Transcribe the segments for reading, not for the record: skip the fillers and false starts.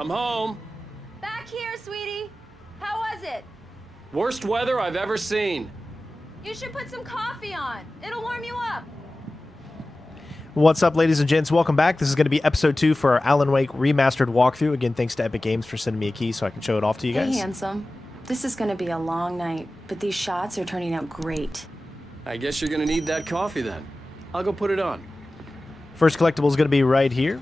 I'm home. Back here, sweetie. How was it? Worst weather I've ever seen. You should put some coffee on. It'll warm you up. What's up, ladies and gents? Welcome back. This is going to be episode 2 for our Alan Wake Remastered walkthrough. Again, thanks to Epic Games for sending me a key so I can show it off to you guys. Hey, handsome. This is going to be a long night, but these shots are turning out great. I guess you're gonna need that coffee then. I'll go put it on. First collectible is going to be right here.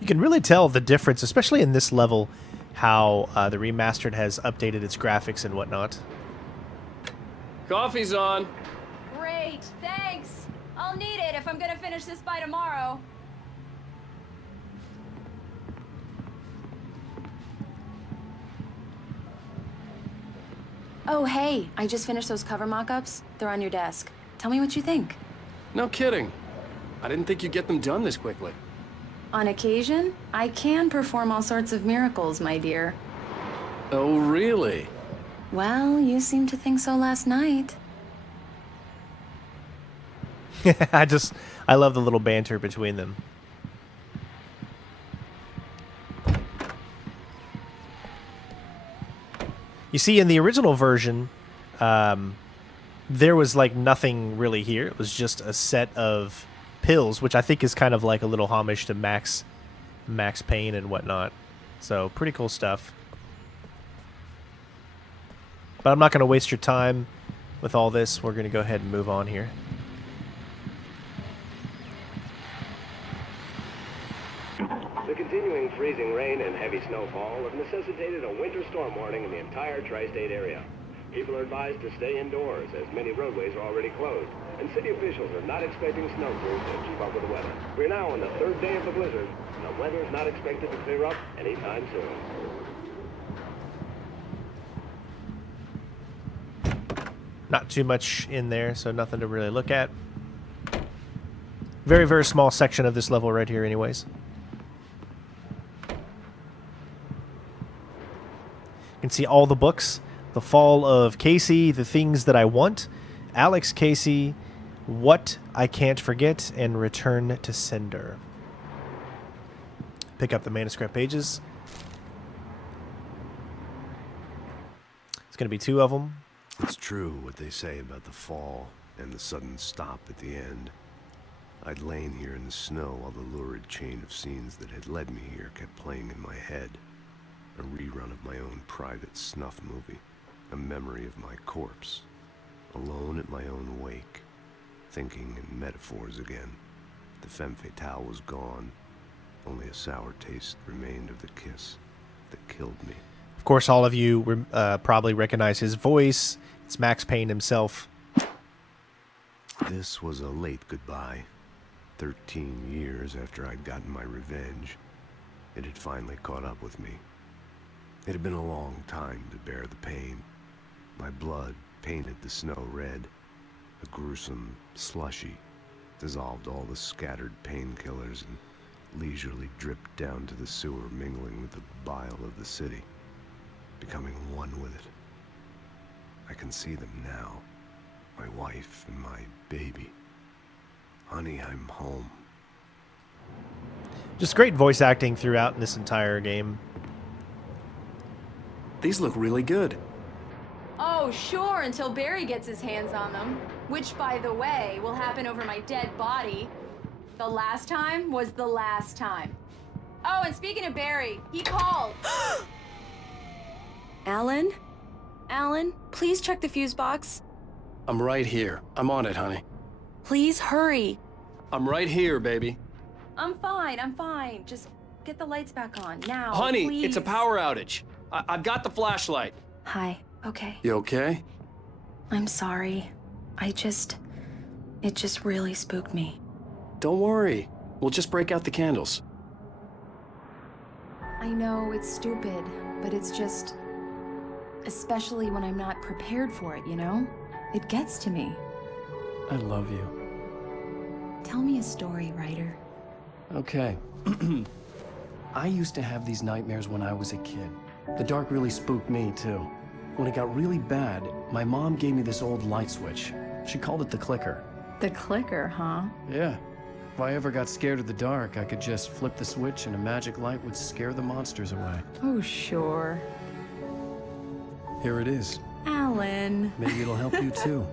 You can really tell the difference, especially in this level, how the Remastered has updated its graphics and whatnot. Coffee's on. Great, thanks. I'll need it if I'm gonna finish this by tomorrow. Oh, hey, I just finished those cover mock-ups. They're on your desk. Tell me what you think. No kidding. I didn't think you'd get them done this quickly. On occasion, I can perform all sorts of miracles, my dear. Oh, really? Well, you seemed to think so last night. I love the little banter between them. You see, in the original version, there was like nothing really here. It was just a set of pills, which I think is kind of like a little homage to Max Payne and whatnot. So pretty cool stuff. But I'm not going to waste your time with all this. We're going to go ahead and move on here. The continuing freezing rain and heavy snowfall have necessitated a winter storm warning in the entire tri-state area. People are advised to stay indoors as many roadways are already closed, and city officials are not expecting snow crews to keep up with the weather. We're now on the third day of the blizzard, and the weather is not expected to clear up anytime soon. Not too much in there, so nothing to really look at. Very, very small section of this level right here anyways. You can see all the books. The Fall of Casey, The Things That I Want, Alex Casey, What I Can't Forget, and Return to Sender. Pick up the manuscript pages. It's going to be 2 of them. It's true what they say about the fall and the sudden stop at the end. I'd lain here in the snow while the lurid chain of scenes that had led me here kept playing in my head. A rerun of my own private snuff movie. A memory of my corpse. Alone at my own wake. Thinking in metaphors again. The femme fatale was gone. Only a sour taste remained of the kiss that killed me. Of course, all of you probably recognize his voice. It's Max Payne himself. This was a late goodbye. 13 years after I'd gotten my revenge, it had finally caught up with me. It had been a long time to bear the pain. My blood painted the snow red. A gruesome slushy dissolved all the scattered painkillers and leisurely dripped down to the sewer, mingling with the bile of the city, becoming one with it. I can see them now. My wife and my baby. Honey, I'm home. Just great voice acting throughout in this entire game. These look really good. Oh, sure, until Barry gets his hands on them. Which, by the way, will happen over my dead body. The last time was the last time. Oh, and speaking of Barry, he called. Alan? Alan, please check the fuse box. I'm right here. I'm on it, honey. Please hurry. I'm right here, baby. I'm fine. Just get the lights back on, now, Honey, please. it's a power outage. I've got the flashlight. Hi, okay. You okay? I'm sorry. It just really spooked me. Don't worry. We'll just break out the candles. I know it's stupid, but it's just... Especially when I'm not prepared for it, you know? It gets to me. I love you. Tell me a story, writer. Okay. I used to have these nightmares when I was a kid. The dark really spooked me, too. When it got really bad, my mom gave me this old light switch. She called it the clicker. The clicker, huh? Yeah. If I ever got scared of the dark, I could just flip the switch and a magic light would scare the monsters away. Oh, sure. Here it is. Alan. Maybe it'll help you too.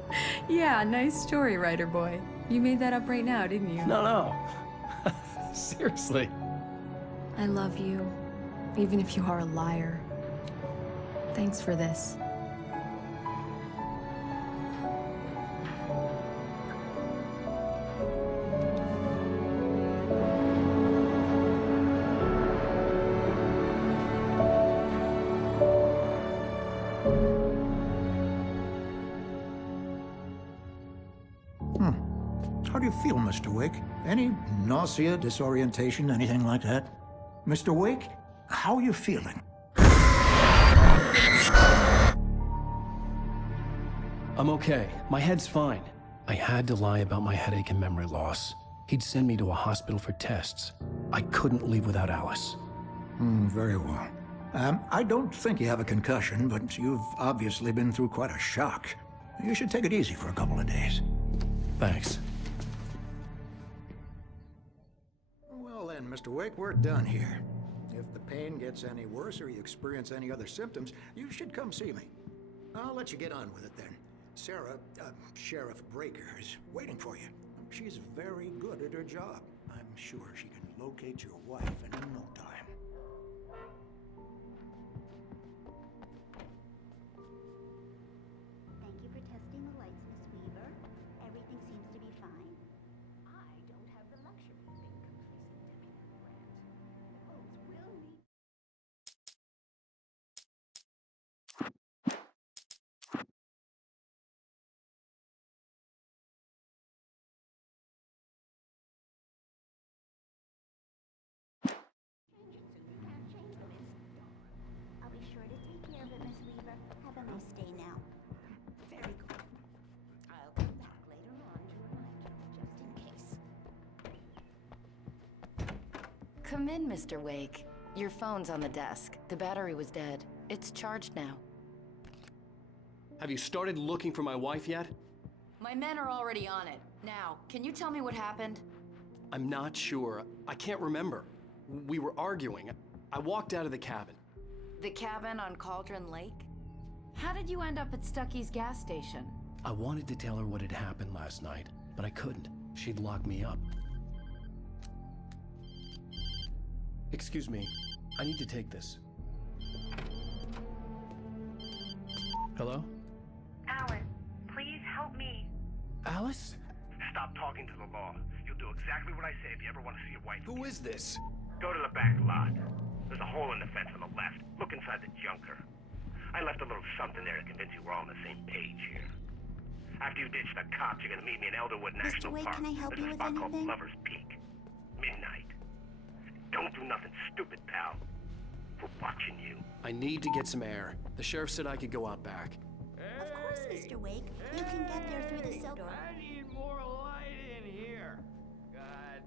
Yeah, nice story, writer boy. You made that up right now, didn't you? No. Seriously. I love you, even if you are a liar. Thanks for this. How do you feel, Mr. Wake? Any nausea, disorientation, anything like that? Mr. Wake, how are you feeling? I'm okay. My head's fine. I had to lie about my headache and memory loss. He'd send me to a hospital for tests. I couldn't leave without Alice. Very well. I don't think you have a concussion, but you've obviously been through quite a shock. You should take it easy for a couple of days. Thanks. Well then, Mr. Wake, we're done here. If the pain gets any worse or you experience any other symptoms, you should come see me. I'll let you get on with it then. Sarah, Sheriff Breaker, is waiting for you. She's very good at her job. I'm sure she can locate your wife in no time. Thank you for testing the lights, Miss Weaver. Everything seems to be fine. I don't have the luxury of being complacent, Deputy Grant. The boats will need... I'll be sure to take care of it, Miss Weaver. Have a nice day now. Very good. I'll come back later on to remind you, just in case. Come in, Mr. Wake. Your phone's on the desk. The battery was dead. It's charged now. Have you started looking for my wife yet? My men are already on it. Now, can you tell me what happened? I'm not sure. I can't remember. We were arguing. I walked out of the cabin. The cabin on Cauldron Lake? How did you end up at Stucky's gas station? I wanted to tell her what had happened last night, but I couldn't. She'd lock me up. Excuse me. I need to take this. Hello? Alan, please help me. Alice? Stop talking to the law. You'll do exactly what I say if you ever want to see your wife. Who is this? Go to the back lot. There's a hole in the fence on the left. Look inside the junker. I left a little something there to convince you we're all on the same page here. After you ditch the cops, you're gonna meet me in Elderwood National Wake, Park. can I help There's you a with spot called anything? Lover's Peak. Midnight. Don't do nothing stupid, pal. We're watching you. I need to get some air. The sheriff said I could go out back. Of course, Mr. Wake. You can get there through the cell door. I need more light in here. God.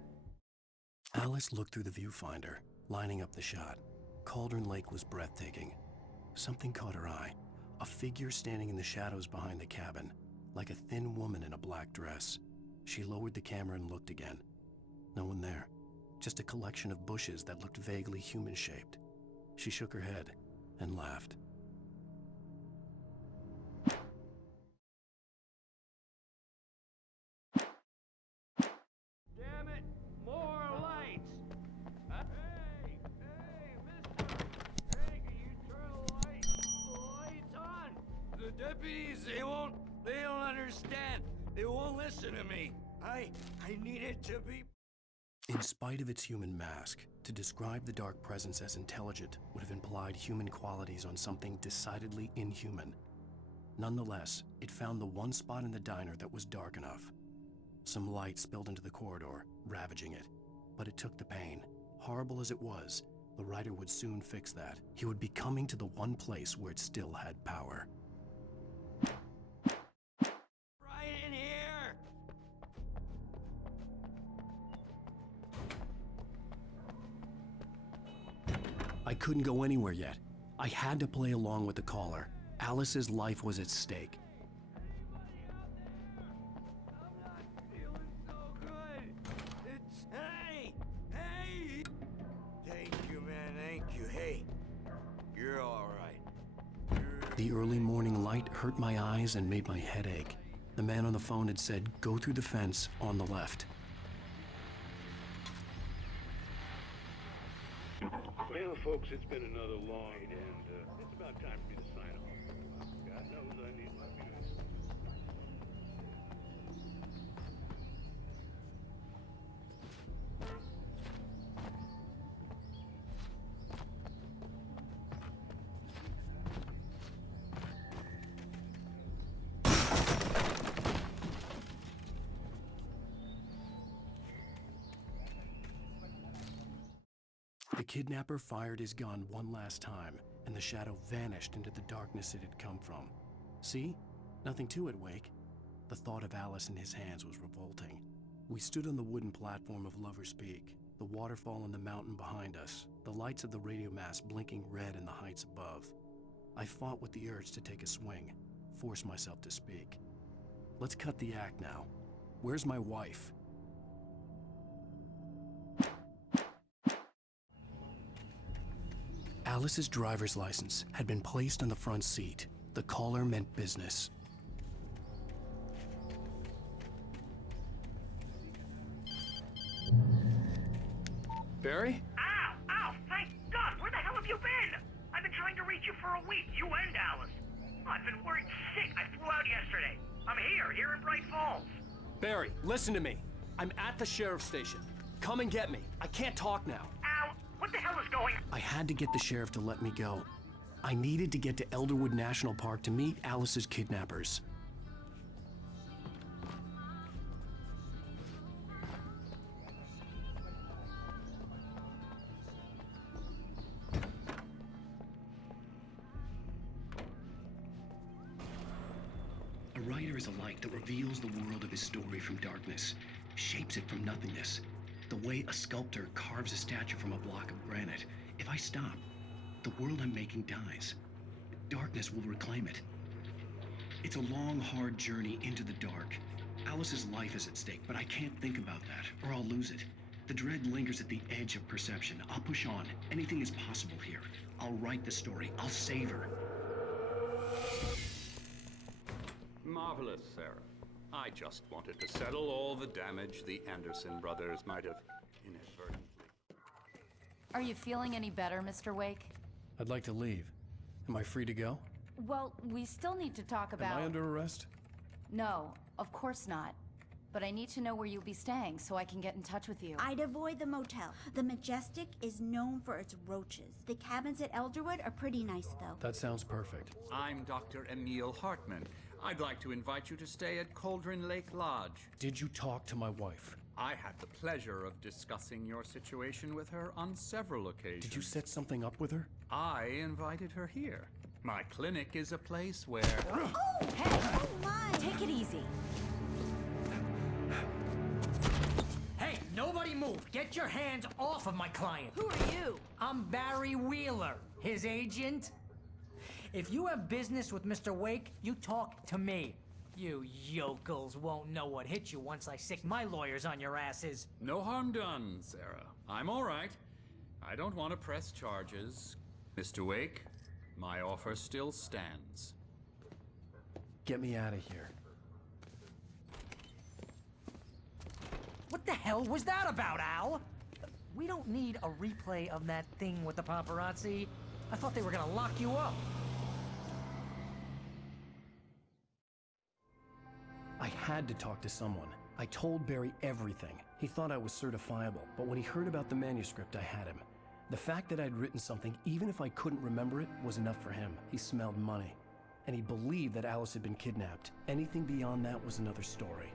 Alice looked through the viewfinder, lining up the shot. Cauldron Lake was breathtaking. Something caught her eye. A figure standing in the shadows behind the cabin, like a thin woman in a black dress. She lowered the camera and looked again. No one there. Just a collection of bushes that looked vaguely human-shaped. She shook her head and laughed. Damn it! More lights! Hey, mister! Hey, can you turn the lights on? The deputies, they don't understand. They won't listen to me. I need it to be... In spite of its human mask, to describe the dark presence as intelligent would have implied human qualities on something decidedly inhuman. Nonetheless, it found the one spot in the diner that was dark enough. Some light spilled into the corridor, ravaging it. But it took the pain. Horrible as it was, the writer would soon fix that. He would be coming to the one place where it still had power. Right in here! I couldn't go anywhere yet. I had to play along with the caller. Alice's life was at stake. The early morning light hurt my eyes and made my head ache. The man on the phone had said, go through the fence on the left. Well, folks, it's been another long and it's about time for me to sign off. God knows I need my peace. The kidnapper fired his gun one last time, and the shadow vanished into the darkness it had come from. See? Nothing to it, Wake. The thought of Alice in his hands was revolting. We stood on the wooden platform of Lover's Peak, the waterfall on the mountain behind us, the lights of the radio mast blinking red in the heights above. I fought with the urge to take a swing, force myself to speak. Let's cut the act now. Where's my wife? Alice's driver's license had been placed on the front seat. The caller meant business. Barry? Ow! Ow! Thank God! Where the hell have you been? I've been trying to reach you for a week, you and Alice. Oh, I've been worried sick. I flew out yesterday. I'm here in Bright Falls. Barry, listen to me. I'm at the sheriff's station. Come and get me. I can't talk now. Ow! What the hell is going on? I had to get the sheriff to let me go. I needed to get to Elderwood National Park to meet Alice's kidnappers. A writer is a light that reveals the world of his story from darkness, shapes it from nothingness. The way a sculptor carves a statue from a block of granite. If I stop, the world I'm making dies. Darkness will reclaim it. It's a long, hard journey into the dark. Alice's life is at stake, but I can't think about that, or I'll lose it. The dread lingers at the edge of perception. I'll push on. Anything is possible here. I'll write the story. I'll save her. Marvelous, Sarah. I just wanted to settle all the damage the Anderson brothers might have inadvertently. Are you feeling any better, Mr. Wake? I'd like to leave. Am I free to go? Well, we still need to talk about... Am I under arrest? No, of course not. But I need to know where you'll be staying so I can get in touch with you. I'd avoid the motel. The Majestic is known for its roaches. The cabins at Elderwood are pretty nice, though. That sounds perfect. I'm Dr. Emil Hartman. I'd like to invite you to stay at Cauldron Lake Lodge. Did you talk to my wife? I had the pleasure of discussing your situation with her on several occasions. Did you set something up with her? I invited her here. My clinic is a place where... Oh! Hey! Oh my! Take it easy. Hey, nobody move! Get your hands off of my client! Who are you? I'm Barry Wheeler, his agent. If you have business with Mr. Wake, you talk to me. You yokels won't know what hit you once I sick my lawyers on your asses. No harm done, Sarah. I'm all right. I don't want to press charges. Mr. Wake, my offer still stands. Get me out of here. What the hell was that about, Al? We don't need a replay of that thing with the paparazzi. I thought they were gonna lock you up. I had to talk to someone. I told Barry everything. He thought I was certifiable, but when he heard about the manuscript, I had him. The fact that I'd written something, even if I couldn't remember it, was enough for him. He smelled money. And he believed that Alice had been kidnapped. Anything beyond that was another story.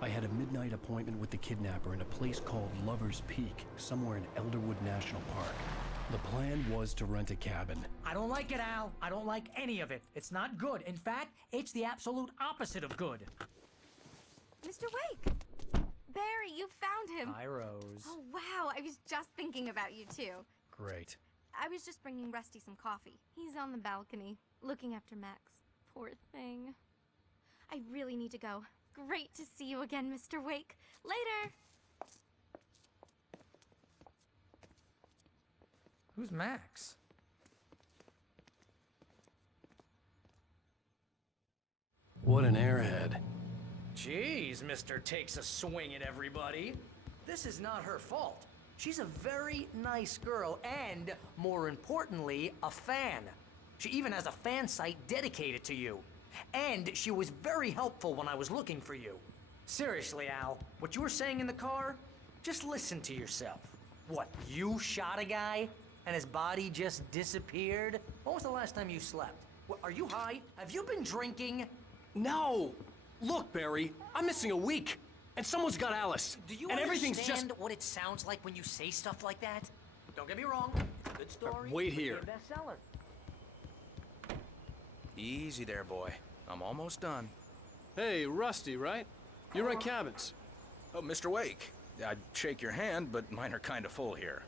I had a midnight appointment with the kidnapper in a place called Lover's Peak, somewhere in Elderwood National Park. The plan was to rent a cabin. I don't like it, Al. I don't like any of it. It's not good. In fact, it's the absolute opposite of good. Mr. Wake! Barry, you found him! Hi, Rose. Oh, wow. I was just thinking about you, too. Great. I was just bringing Rusty some coffee. He's on the balcony, looking after Max. Poor thing. I really need to go. Great to see you again, Mr. Wake. Later! Who's Max? What an airhead. Jeez, Mr. Takes a swing at everybody. This is not her fault. She's a very nice girl and, more importantly, a fan. She even has a fan site dedicated to you. And she was very helpful when I was looking for you. Seriously, Al, what you were saying in the car? Just listen to yourself. What, you shot a guy and his body just disappeared? When was the last time you slept? What, are you high? Have you been drinking? No! Look, Barry, I'm missing a week, and someone's got Alice. Do you and everything's understand just... what it sounds like when you say stuff like that? Don't get me wrong, it's a good story. Wait It could be here. a bestseller. Easy there, boy. I'm almost done. Hey, Rusty, right? You run cabins. Oh, Mr. Wake. I'd shake your hand, but mine are kind of full here.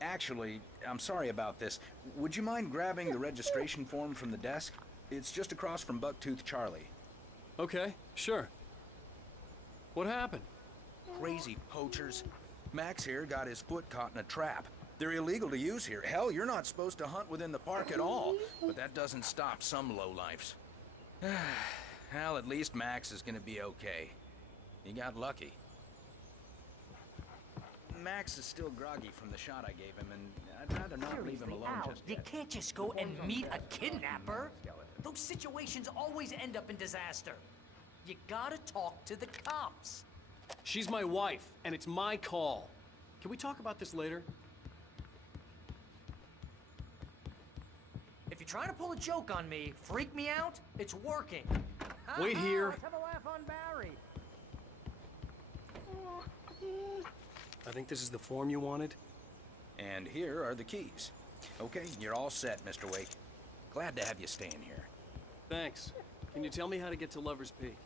Actually, I'm sorry about this. Would you mind grabbing the registration form from the desk? It's just across from Bucktooth Charlie. Okay, sure. What happened? Crazy poachers. Max here got his foot caught in a trap. They're illegal to use here. Hell, you're not supposed to hunt within the park at all. But that doesn't stop some lowlifes. Well, at least Max is gonna be okay. He got lucky. Max is still groggy from the shot I gave him, and I'd rather not leave him alone Al, just you yet. can't just go and meet a kidnapper. Those situations always end up in disaster. You gotta talk to the cops. She's my wife, and it's my call. Can we talk about this later? If you're trying to pull a joke on me, freak me out, it's working. Wait here. Let's have a laugh on Barry. I think this is the form you wanted. And here are the keys. Okay, you're all set, Mr. Wake. Glad to have you staying here. Thanks. Can you tell me how to get to Lover's Peak?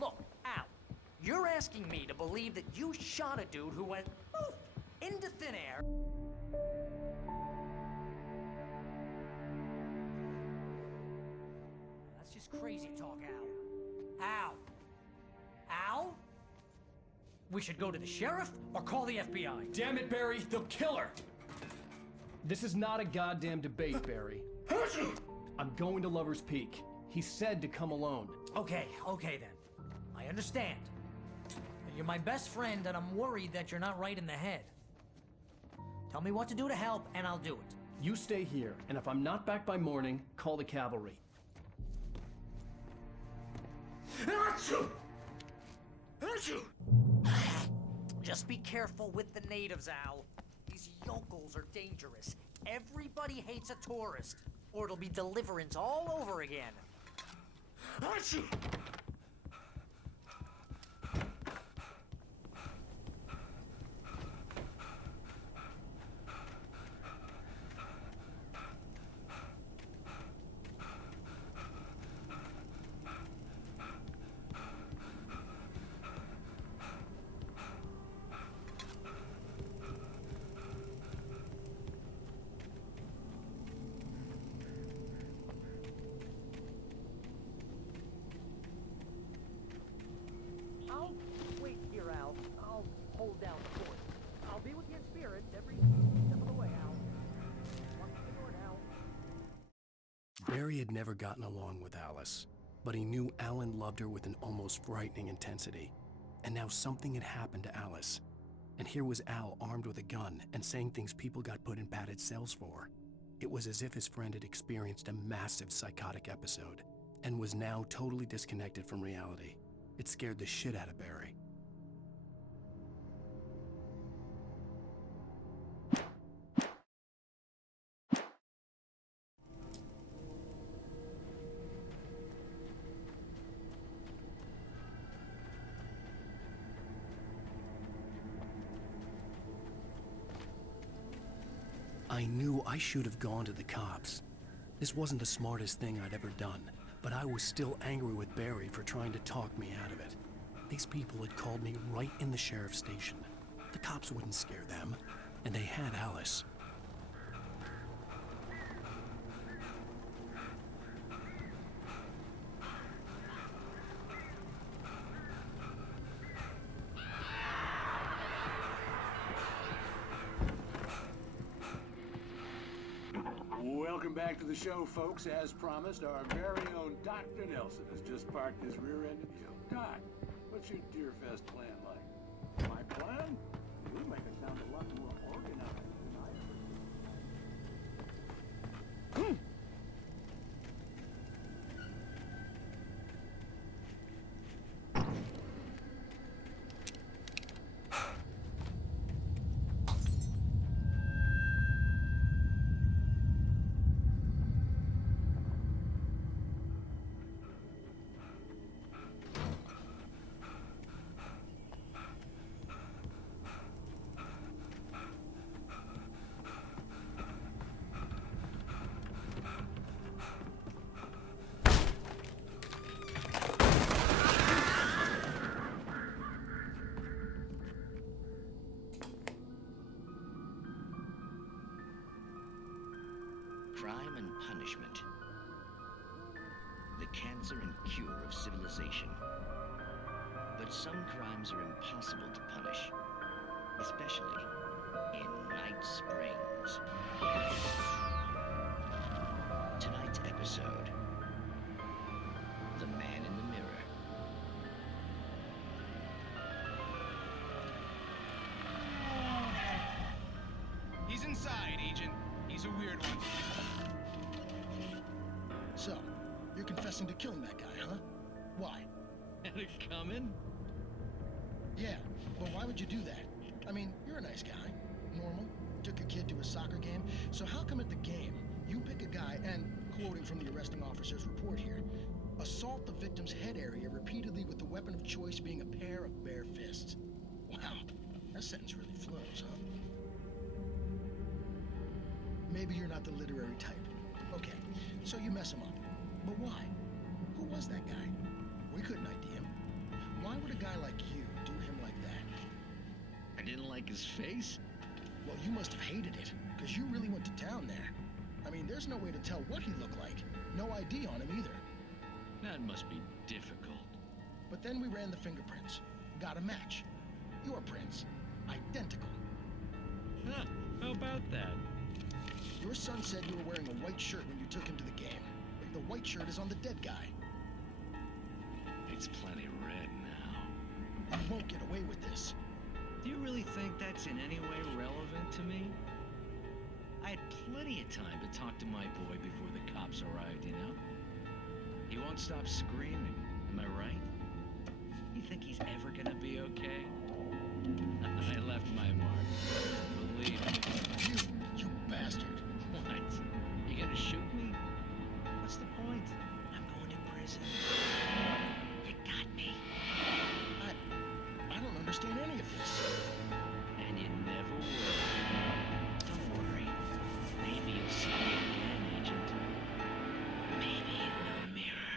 Look, Al, you're asking me to believe that you shot a dude who went poof into thin air. That's just crazy talk, Al. Al? Al? We should go to the sheriff or call the FBI. Damn it, Barry, they'll kill her! This is not a goddamn debate, Barry. I'm going to Lover's Peak. He said to come alone. Okay then. I understand. You're my best friend, and I'm worried that you're not right in the head. Tell me what to do to help, and I'll do it. You stay here, and if I'm not back by morning, call the cavalry. Just be careful with the natives, Al. These yokels are dangerous. Everybody hates a tourist, or it'll be Deliverance all over again. I'll wait here, Al. I'll hold down the fort. I'll be with you in spirit every step of the way, Al. Watch the door now. Barry had never gotten along with Alice, but he knew Alan loved her with an almost frightening intensity. And now something had happened to Alice. And here was Al armed with a gun and saying things people got put in padded cells for. It was as if his friend had experienced a massive psychotic episode and was now totally disconnected from reality. It scared the shit out of Barry. I knew I should have gone to the cops. This wasn't the smartest thing I'd ever done, but I was still angry with Barry for trying to talk me out of it. These people had called me right in the sheriff's station. The cops wouldn't scare them, and they had Alice. Welcome back to the show, folks. As promised, our very own Dr. Nelson has just parked his rear end in the show. Doc, what's your Deerfest plan like? My plan? You make it sound a lot more organized than I ever did. Crime and punishment. The cancer and cure of civilization. But some crimes are impossible to punish, especially in Night Springs. Tonight's episode, The Man in the Mirror. He's inside, Agent. He's a weird one. So, you're confessing to killing that guy, huh? Why? Had it coming? Yeah, but why would you do that? I mean, you're a nice guy. Normal. Took your kid to a soccer game. So how come at the game, you pick a guy and, quoting from the arresting officer's report here, assault the victim's head area repeatedly with the weapon of choice being a pair of bare fists? Wow, that sentence really flows, huh? Maybe you're not the literary type. Okay, so you mess him up. But why? Who was that guy? We couldn't ID him. Why would a guy like you do him like that? I didn't like his face? Well, you must have hated it, because you really went to town there. I mean, there's no way to tell what he looked like. No ID on him either. That must be difficult. But then we ran the fingerprints. Got a match. Your prints. Identical. Huh, how about that? Your son said you were wearing a white shirt when you took him to the game. The white shirt is on the dead guy. It's plenty red now. You won't get away with this. Do you really think that's in any way relevant to me? I had plenty of time to talk to my boy before the cops arrived, you know? He won't stop screaming, am I right? You think he's ever gonna be okay? I left my mark. Believe me. You bastard. What? You gonna shoot me? What's the point? I'm going to prison. You got me. I don't understand any of this. And you never will. Don't worry. Maybe you'll see me again, Agent. Maybe in the mirror.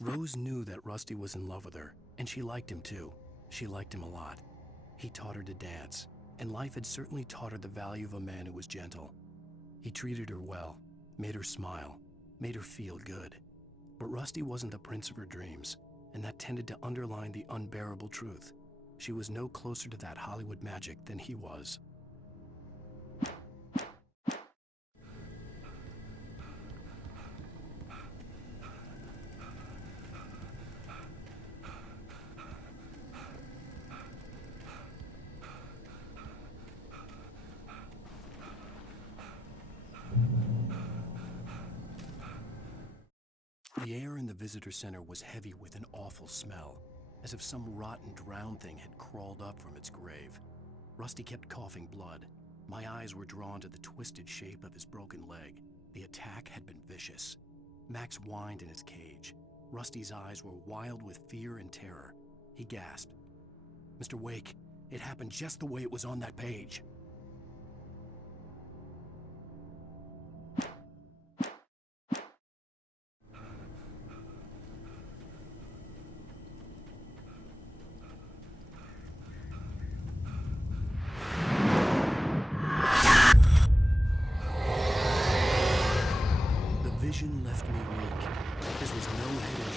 Rose knew that Rusty was in love with her, and she liked him too. She liked him a lot. He taught her to dance, and life had certainly taught her the value of a man who was gentle. He treated her well, made her smile, made her feel good. But Rusty wasn't the prince of her dreams, and that tended to underline the unbearable truth. She was no closer to that Hollywood magic than he was. The air in the visitor center was heavy with an awful smell, as if some rotten drowned thing had crawled up from its grave. Rusty kept coughing blood. My eyes were drawn to the twisted shape of his broken leg. The attack had been vicious. Max whined in his cage. Rusty's eyes were wild with fear and terror. He gasped. Mr. Wake, it happened just the way it was on that page. The vision left me weak. This was no hidden.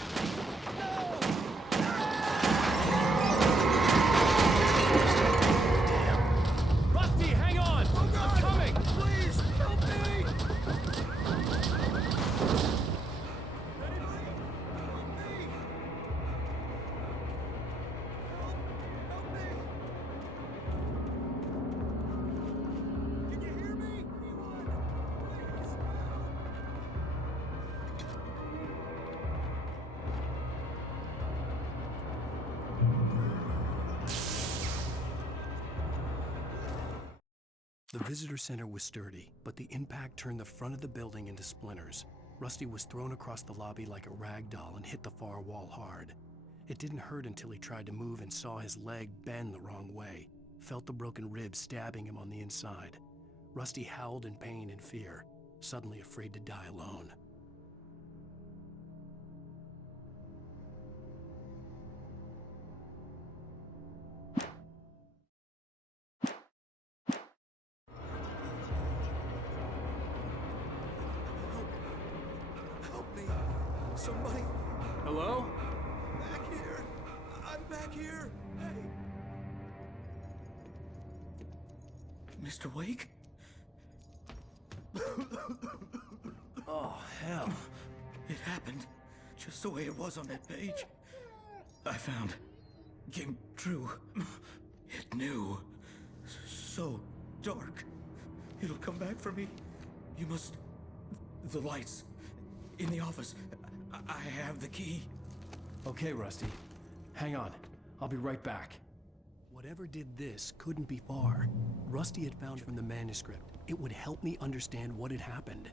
Rusty, hang on! I'm coming! Please, help me! The visitor center was sturdy, but the impact turned the front of the building into splinters. Rusty was thrown across the lobby like a rag doll and hit the far wall hard. It didn't hurt until he tried to move and saw his leg bend the wrong way, felt the broken ribs stabbing him on the inside. Rusty howled in pain and fear, suddenly afraid to die alone. Help me! Somebody! Hello? Back here! I'm back here! Hey! Mr. Wake? Oh, hell. It happened just the way it was on that page. I found. Came true. It knew. So dark. It'll come back for me. You must. The lights. In the office. I have the key. Okay, Rusty. Hang on. I'll be right back. Whatever did this couldn't be far. Rusty had found from the manuscript. It would help me understand what had happened.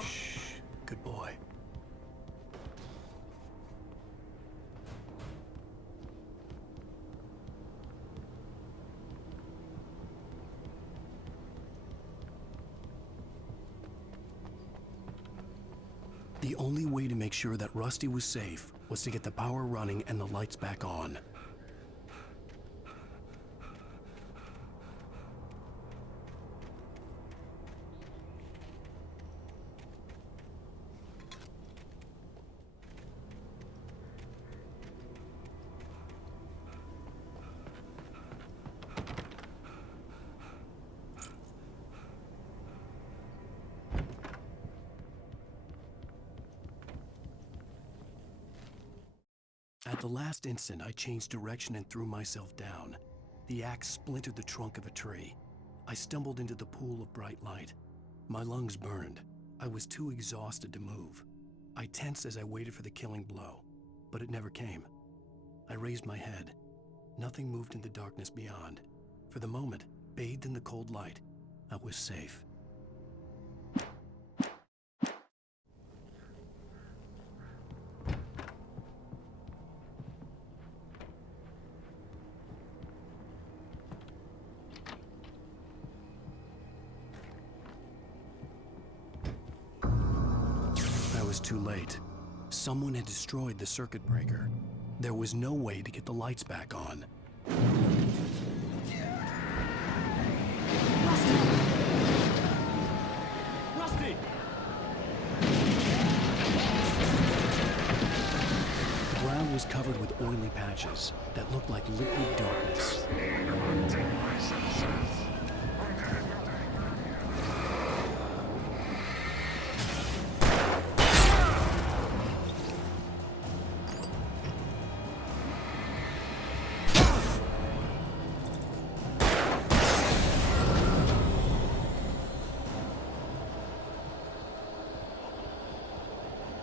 Shh. Good boy. The only way to make sure that Rusty was safe was to get the power running and the lights back on. At the last instant, I changed direction and threw myself down. The axe splintered the trunk of a tree. I stumbled into the pool of bright light. My lungs burned. I was too exhausted to move. I tensed as I waited for the killing blow, but it never came. I raised my head. Nothing moved in the darkness beyond. For the moment, bathed in the cold light, I was safe. I was too late. Someone had destroyed the circuit breaker. There was no way to get the lights back on. Rusty! The ground was covered with oily patches that looked like liquid darkness.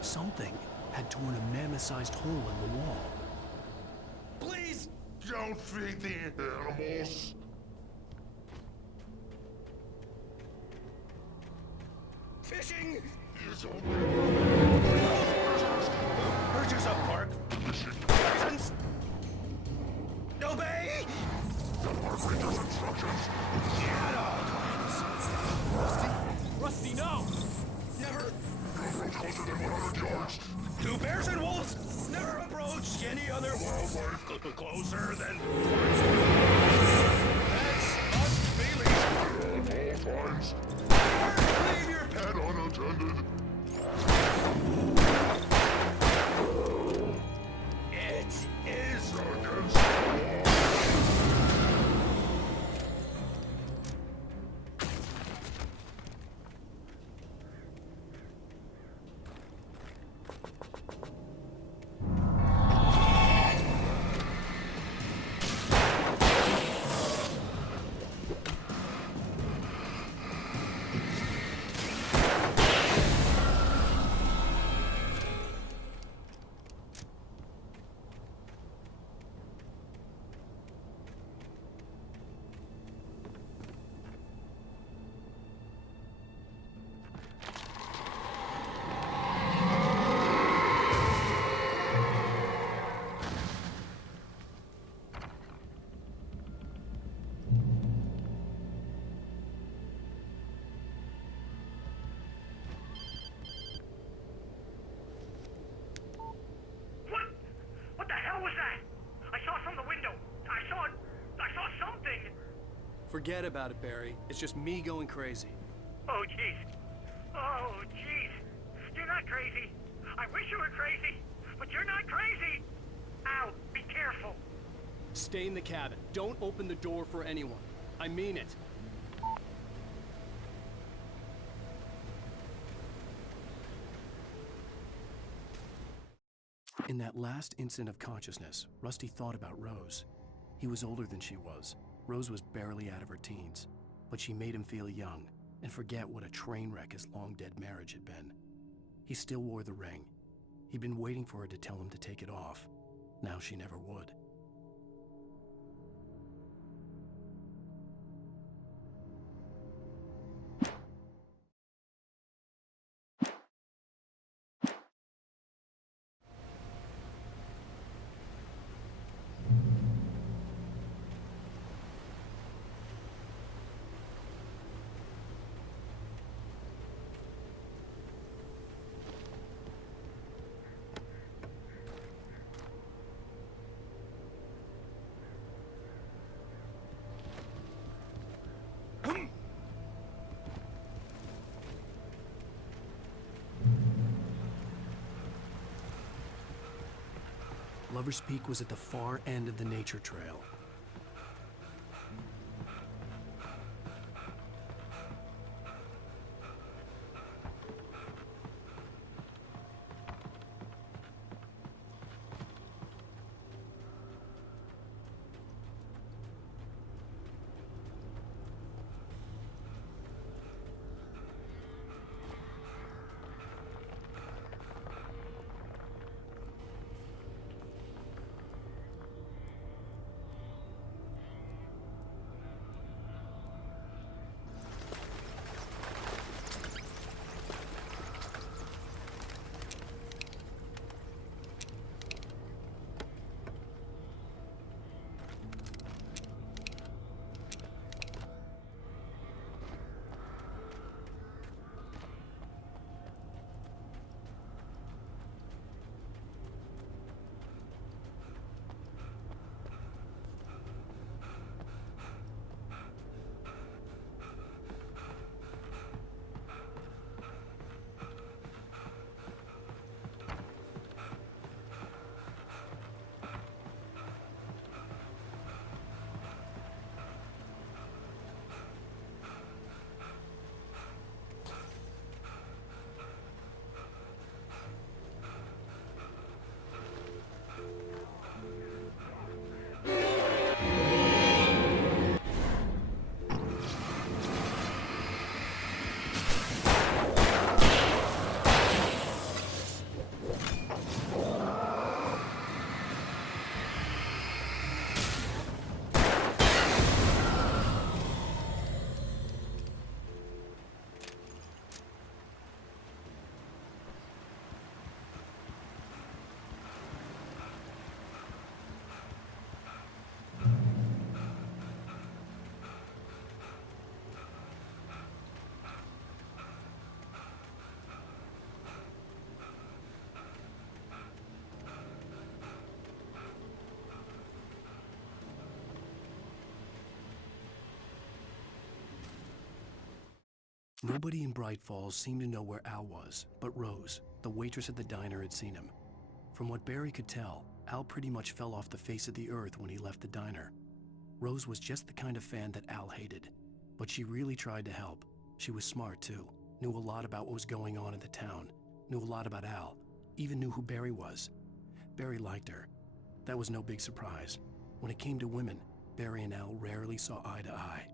Something had torn a mammoth-sized hole in the wall. Please don't feed the animals. Fishing is only purchase of park license. Obey the park ranger's instructions at all times. Rusty, no! Never Approach closer than 100 yards. to bears and wolves. Never approach any other wildlife closer than. That's must be legal. At all times. Never leave your Pet unattended. It is Against the law. What the hell was that? I saw from the window. I saw something. Forget about it, Barry. It's just me going crazy. Oh, jeez. Oh, jeez. You're not crazy. I wish you were crazy, but you're not crazy. Ow, be careful. Stay in the cabin. Don't open the door for anyone. I mean it. In that last instant of consciousness, Rusty thought about Rose. He was older than she was. Rose was barely out of her teens, but she made him feel young and forget what a train wreck his long-dead marriage had been. He still wore the ring. He'd been waiting for her to tell him to take it off. Now she never would. Lover's Peak was at the far end of the nature trail. Nobody in Bright Falls seemed to know where Al was, but Rose, the waitress at the diner, had seen him. From what Barry could tell, Al pretty much fell off the face of the earth when he left the diner. Rose was just the kind of fan that Al hated, but she really tried to help. She was smart too, knew a lot about what was going on in the town, knew a lot about Al, even knew who Barry was. Barry liked her. That was no big surprise. When it came to women, Barry and Al rarely saw eye to eye.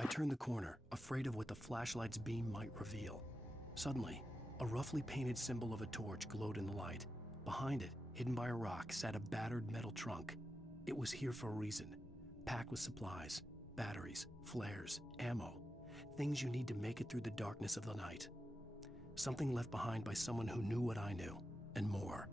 I turned the corner, afraid of what the flashlight's beam might reveal. Suddenly, a roughly painted symbol of a torch glowed in the light. Behind it, hidden by a rock, sat a battered metal trunk. It was here for a reason, packed with supplies, batteries, flares, ammo, things you need to make it through the darkness of the night. Something left behind by someone who knew what I knew, and more.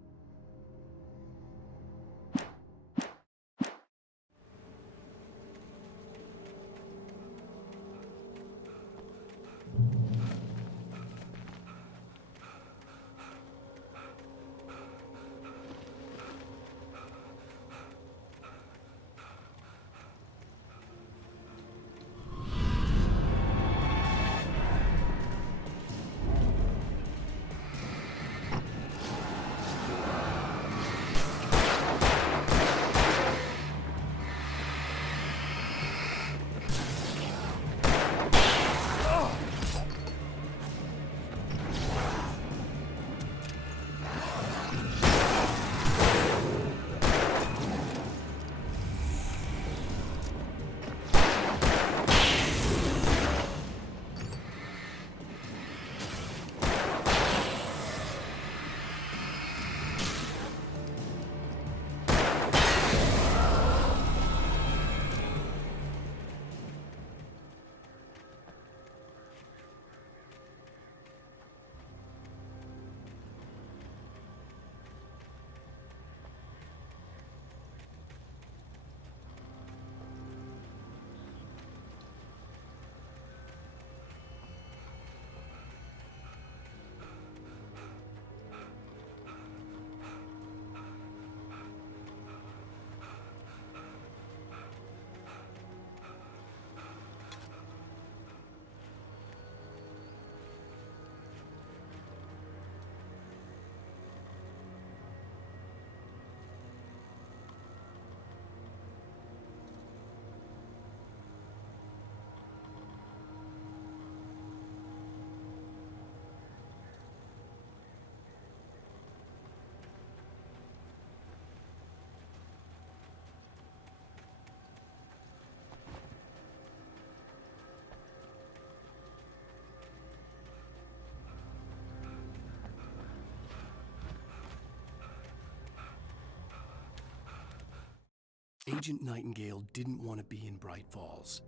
Agent Nightingale didn't want to be in Bright Falls.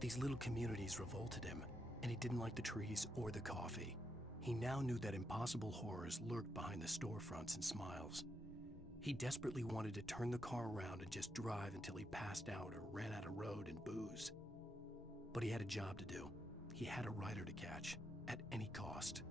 These little communities revolted him, and he didn't like the trees or the coffee. He now knew that impossible horrors lurked behind the storefronts and smiles. He desperately wanted to turn the car around and just drive until he passed out or ran out of road and booze. But he had a job to do. He had a rider to catch, at any cost.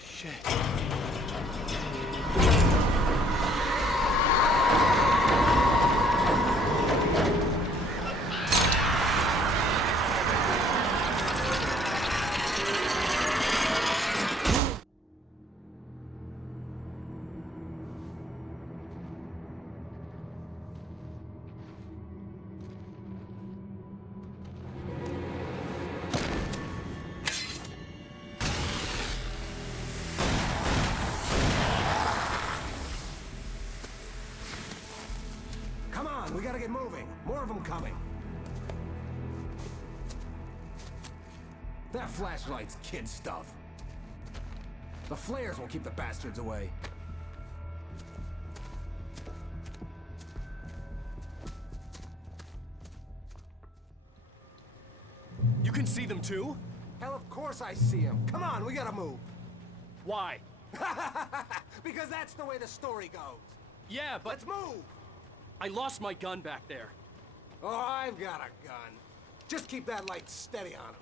Shit. We gotta get moving. More of them coming. That flashlight's kid stuff. The flares won't keep the bastards away. You can see them too? Hell, of course I see them. Come on, we gotta move. Why? Because that's the way the story goes. Yeah, but... Let's move! I lost my gun back there. Oh, I've got a gun. Just keep that light steady on him.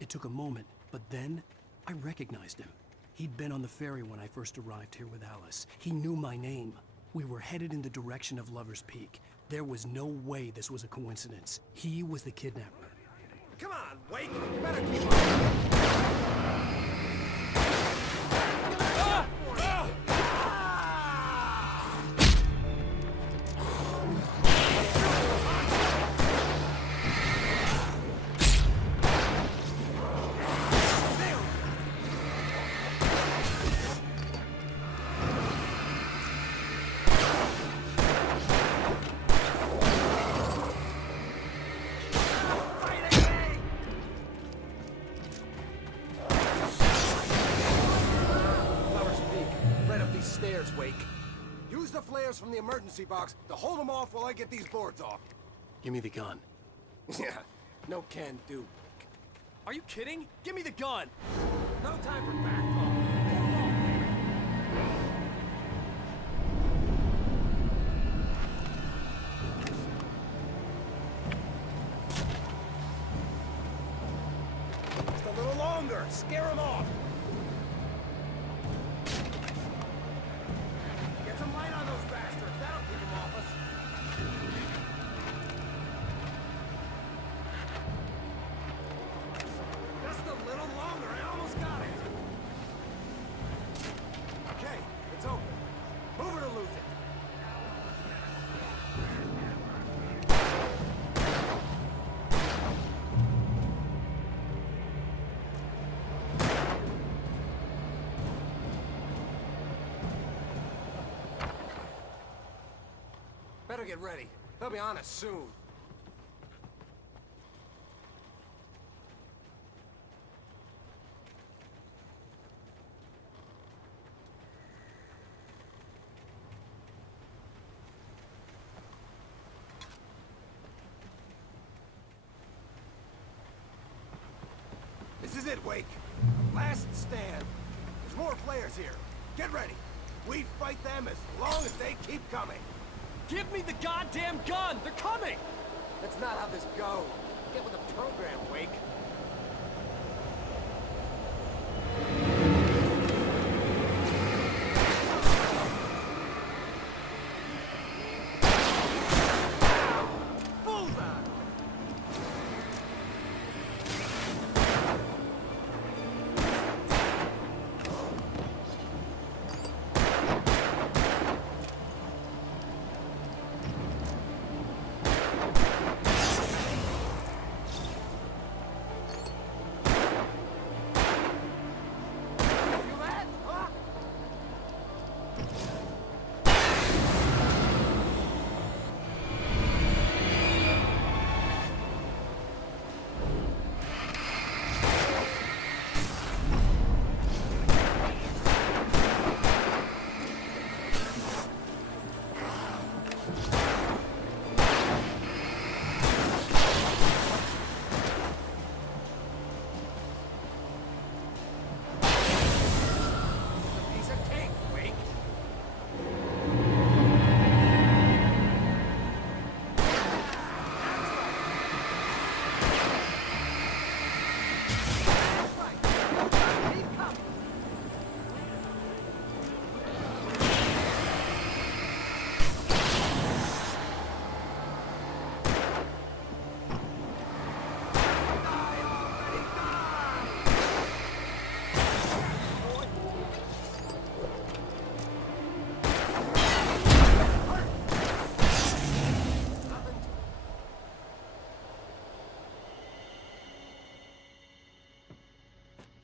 It took a moment, but then I recognized him. He'd been on the ferry when I first arrived here with Alice. He knew my name. We were headed in the direction of Lover's Peak. There was no way this was a coincidence. He was the kidnapper. Come on, Wake! You better keep on. Wake. Use the flares from the emergency box to hold them off while I get these boards off. Give me the gun. Yeah, no can do. Are you kidding? Give me the gun! No time for back talk. Just a little longer. Scare them off. Get some light on those bastards. That'll keep them off us. Just a little longer. I almost got it. Okay, it's open. Move it or lose it. Better get ready. They'll be on us soon. This is it, Wake. Last stand. There's more flares here. Get ready. We fight them as long as they keep coming. Give me the goddamn gun! They're coming! That's not how this goes. Get with the program, Wake.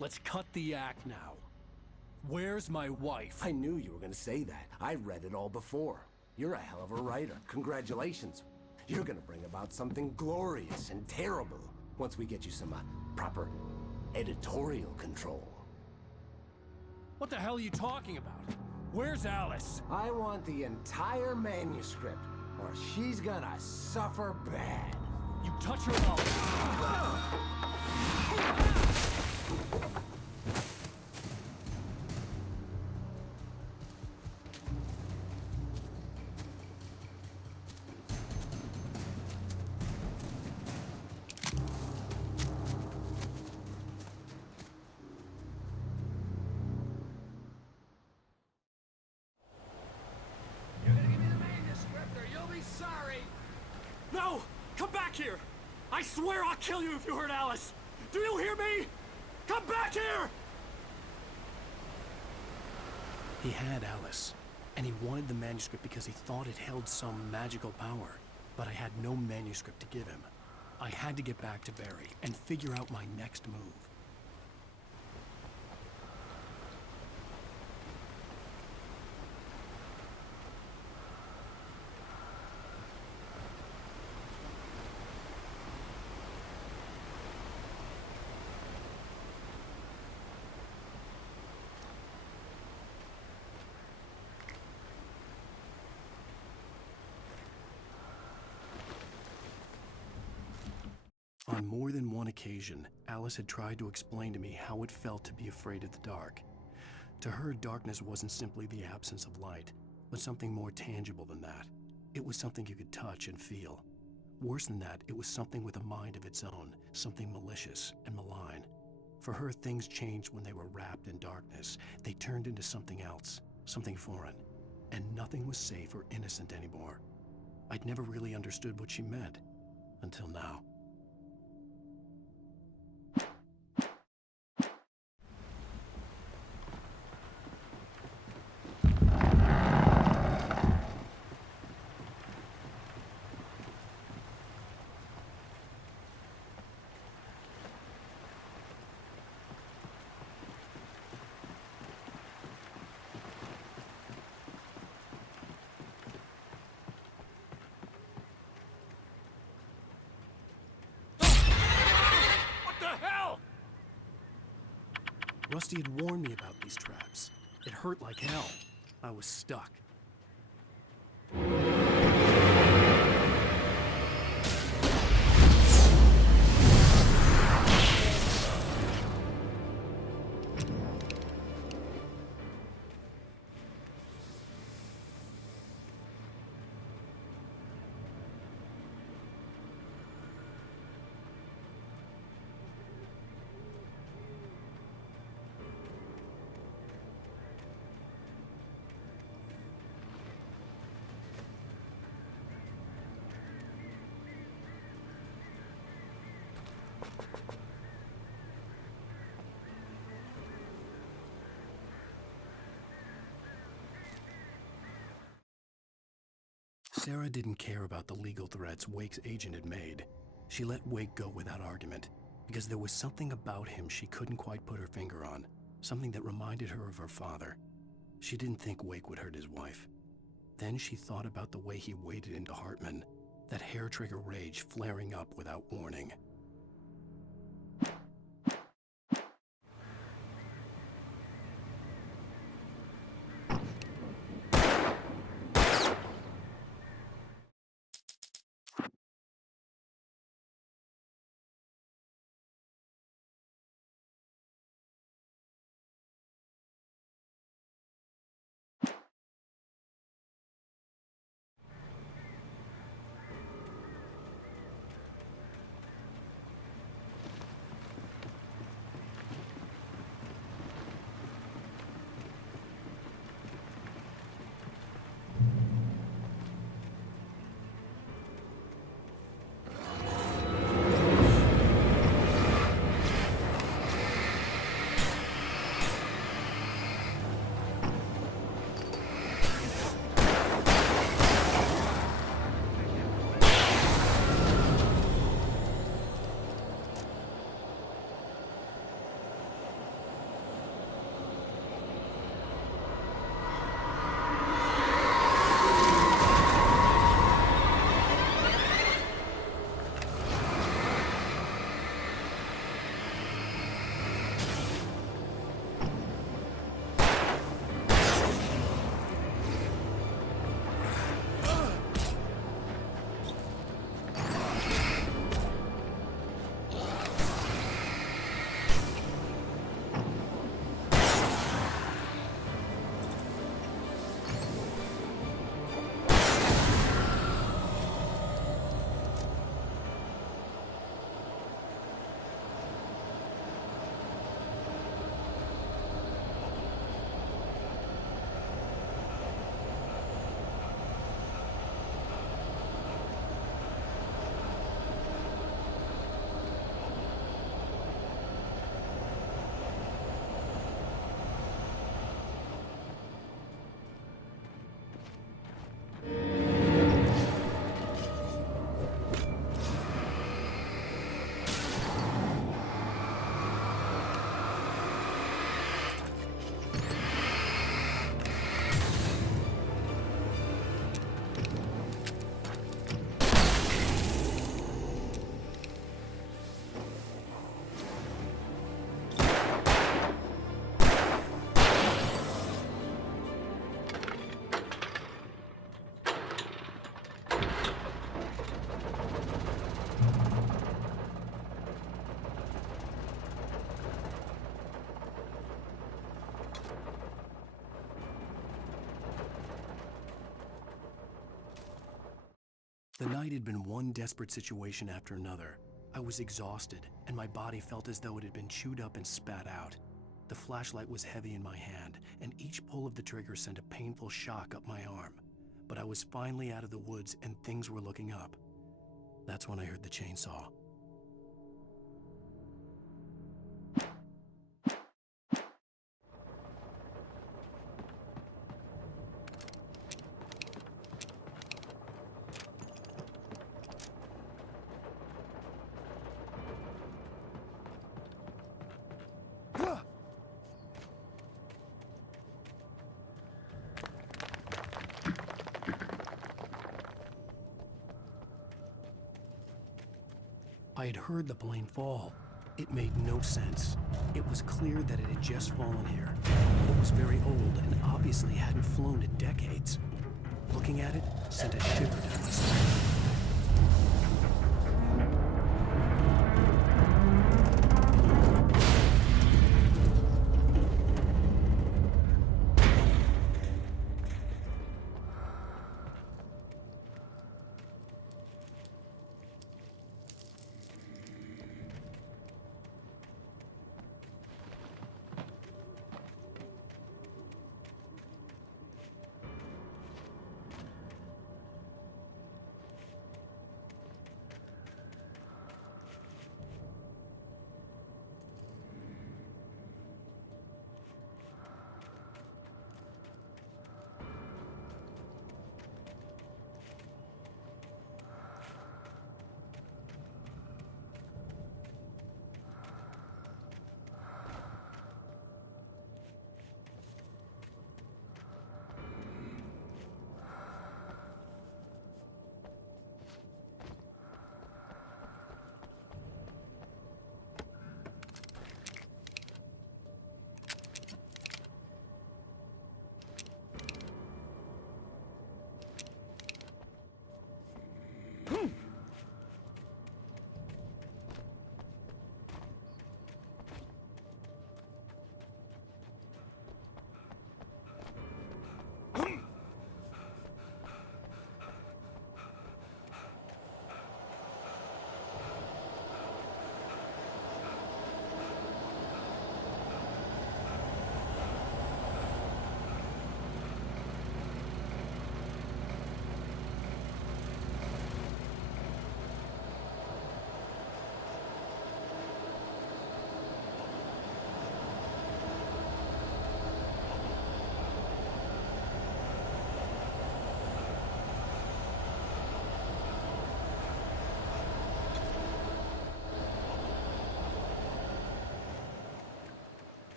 Let's cut the act now. Where's my wife? I knew you were gonna say that. I read it all before. You're a hell of a writer. Congratulations. You're gonna bring about something glorious and terrible once we get you some proper editorial control. What the hell are you talking about? Where's Alice? I want the entire manuscript, or she's gonna suffer bad. You touch her up. You're gonna give me the manuscript or you'll be sorry! No! Come back here! I swear I'll kill you if you hurt Alice! Do you hear me? Come back here! He had Alice, and he wanted the manuscript because he thought it held some magical power. But I had no manuscript to give him. I had to get back to Barry and figure out my next move. On more than one occasion, Alice had tried to explain to me how it felt to be afraid of the dark. To her, darkness wasn't simply the absence of light, but something more tangible than that. It was something you could touch and feel. Worse than that, it was something with a mind of its own, something malicious and malign. For her, things changed when they were wrapped in darkness. They turned into something else, something foreign, and nothing was safe or innocent anymore. I'd never really understood what she meant, until now. Rusty had warned me about these traps. It hurt like hell. I was stuck. Sarah didn't care about the legal threats Wake's agent had made. She let Wake go without argument, because there was something about him she couldn't quite put her finger on, something that reminded her of her father. She didn't think Wake would hurt his wife. Then she thought about the way he waded into Hartman, that hair-trigger rage flaring up without warning. The night had been one desperate situation after another. I was exhausted, and my body felt as though it had been chewed up and spat out. The flashlight was heavy in my hand, and each pull of the trigger sent a painful shock up my arm. But I was finally out of the woods, and things were looking up. That's when I heard the chainsaw. I had heard the plane fall. It made no sense. It was clear that it had just fallen here, but it was very old and obviously hadn't flown in decades. Looking at it sent a shiver down my spine.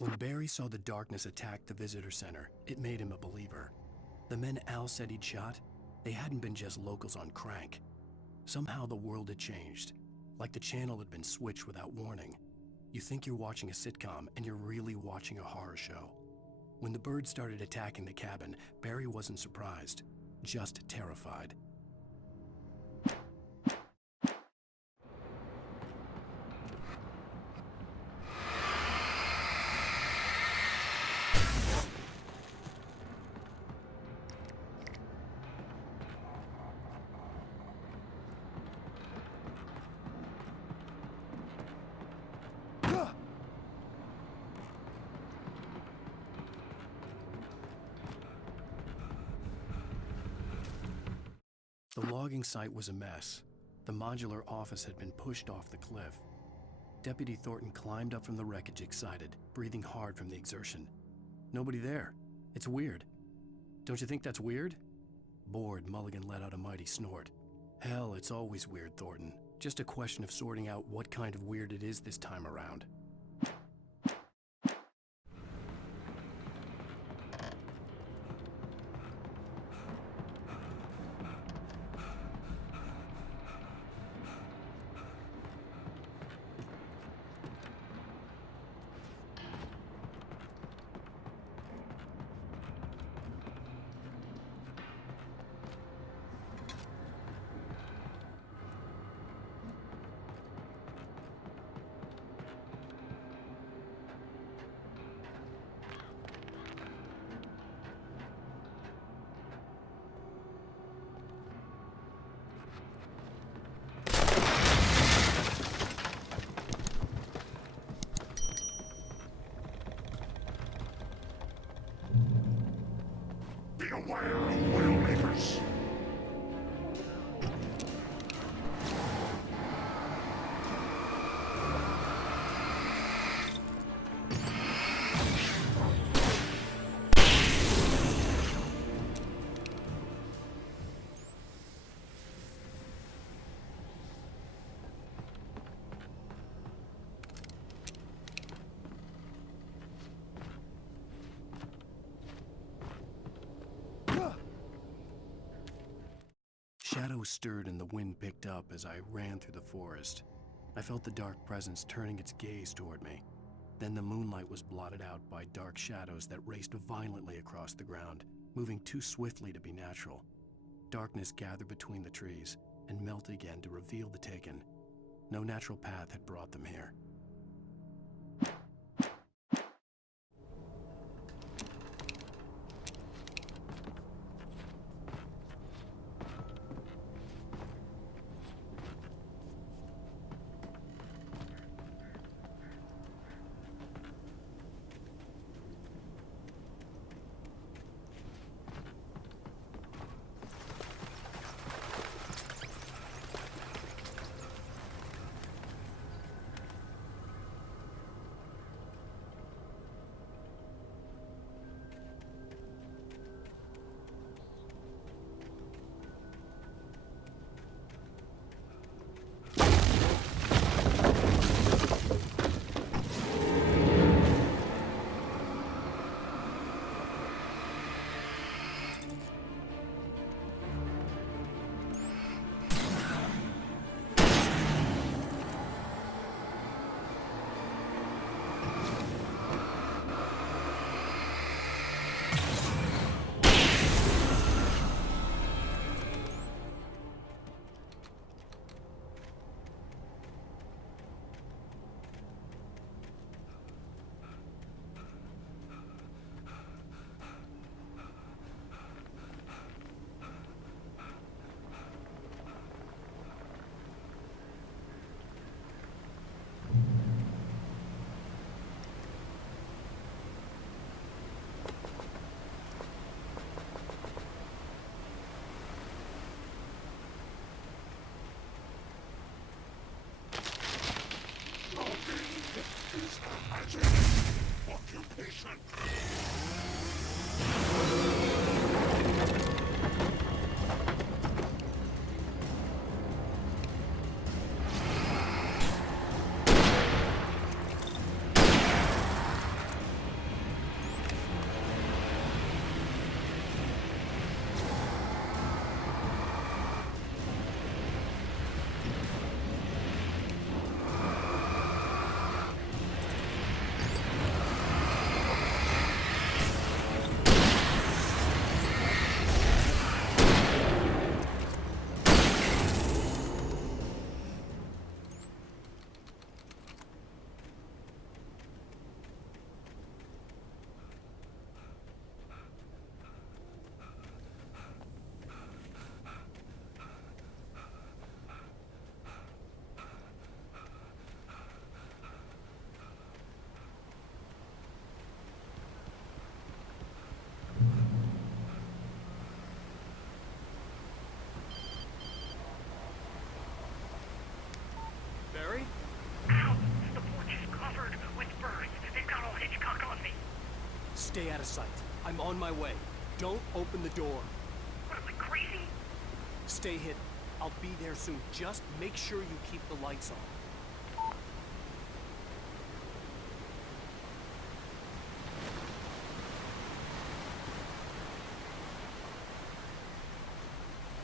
When Barry saw the darkness attack the visitor center, it made him a believer. The men Al said he'd shot, they hadn't been just locals on crank. Somehow the world had changed, like the channel had been switched without warning. You think you're watching a sitcom, and you're really watching a horror show. When the birds started attacking the cabin, Barry wasn't surprised, just terrified. The logging site was a mess. The modular office had been pushed off the cliff. Deputy Thornton climbed up from the wreckage excited, breathing hard from the exertion. Nobody there. It's weird. Don't you think that's weird? Bored, Mulligan let out a mighty snort. Hell, it's always weird, Thornton. Just a question of sorting out what kind of weird it is this time around. Beware of oil makers. Shadows stirred and the wind picked up as I ran through the forest. I felt the dark presence turning its gaze toward me. Then the moonlight was blotted out by dark shadows that raced violently across the ground, moving too swiftly to be natural. Darkness gathered between the trees and melted again to reveal the Taken. No natural path had brought them here. Stay out of sight. I'm on my way. Don't open the door. What am I, crazy? Stay hidden. I'll be there soon. Just make sure you keep the lights on.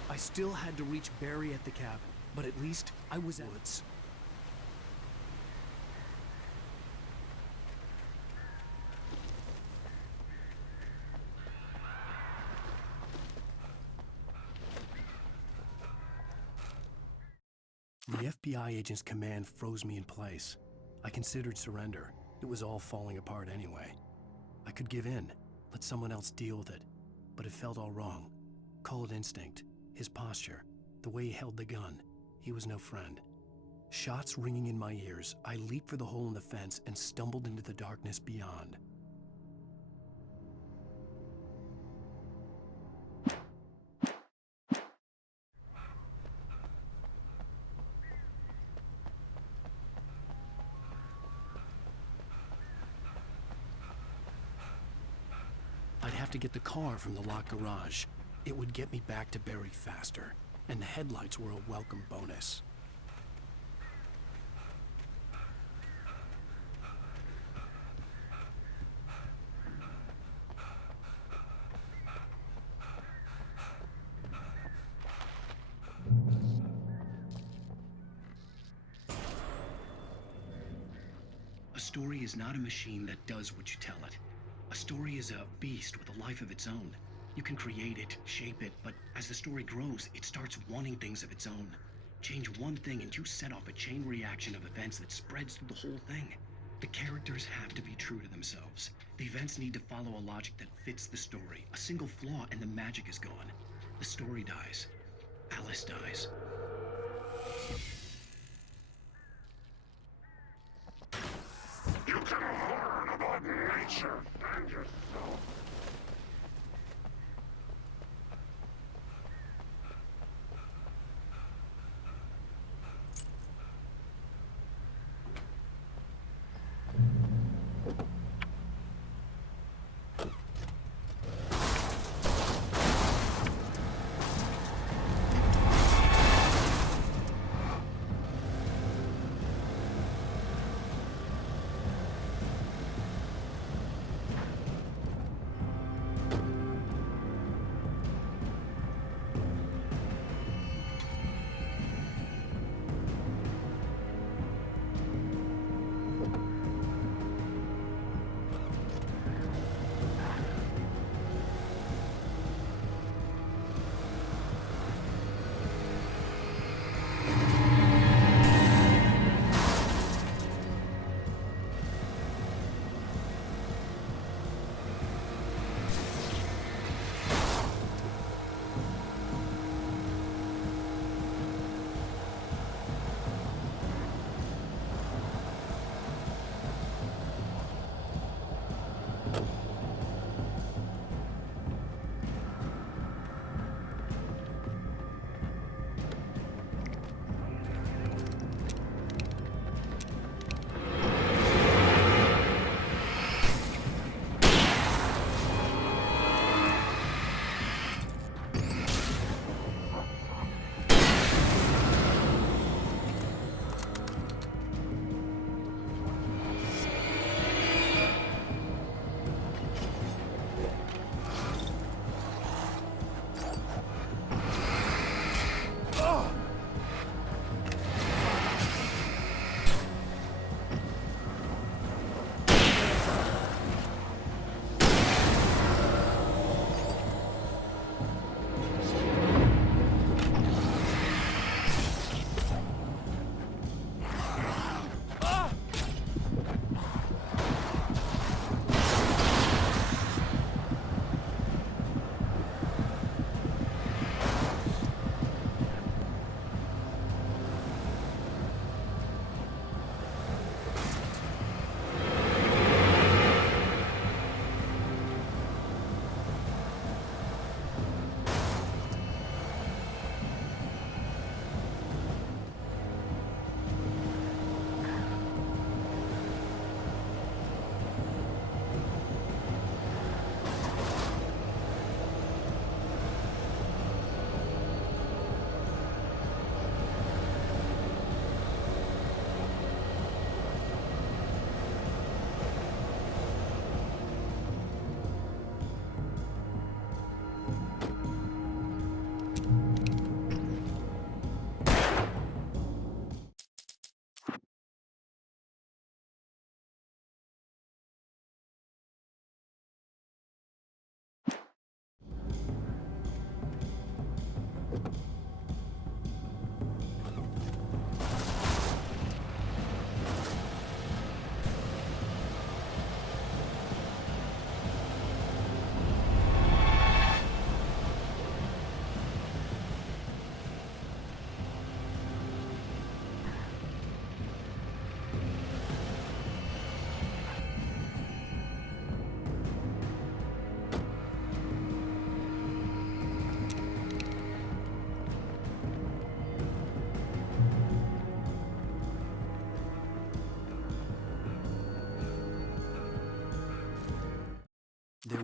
I still had to reach Barry at the cabin, but at least I was at woods. The FBI agent's command froze me in place. I considered surrender. It was all falling apart anyway. I could give in, let someone else deal with it, but it felt all wrong. Call it instinct, his posture, the way he held the gun. He was no friend. Shots ringing in my ears, I leaped for the hole in the fence and stumbled into the darkness beyond. I'd have to get the car from the locked garage. It would get me back to Barry faster, and the headlights were a welcome bonus. A story is not a machine that does what you tell it. A story is a beast with a life of its own. You can create it, shape it, but as the story grows, it starts wanting things of its own. Change one thing and you set off a chain reaction of events that spreads through the whole thing. The characters have to be true to themselves. The events need to follow a logic that fits the story. A single flaw and the magic is gone. The story dies. Alice dies. You can learn about nature and yourself.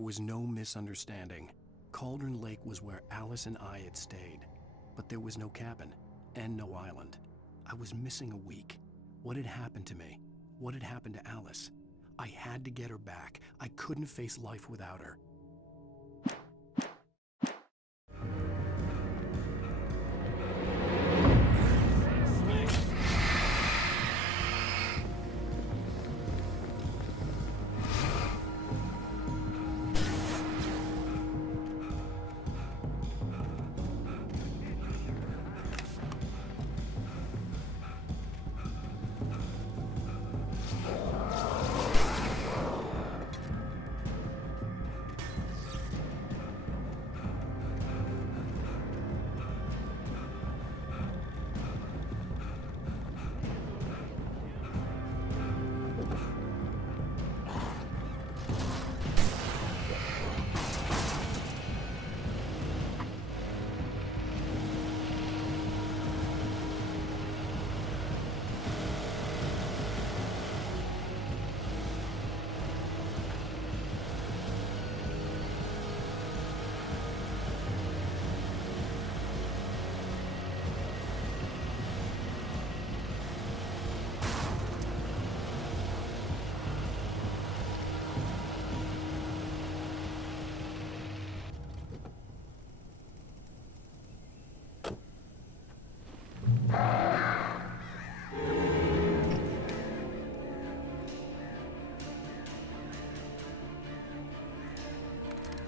was no misunderstanding. Cauldron Lake was where Alice and I had stayed, but there was no cabin and no island. I was missing a week. What had happened to me? What had happened to Alice? I had to get her back. I couldn't face life without her.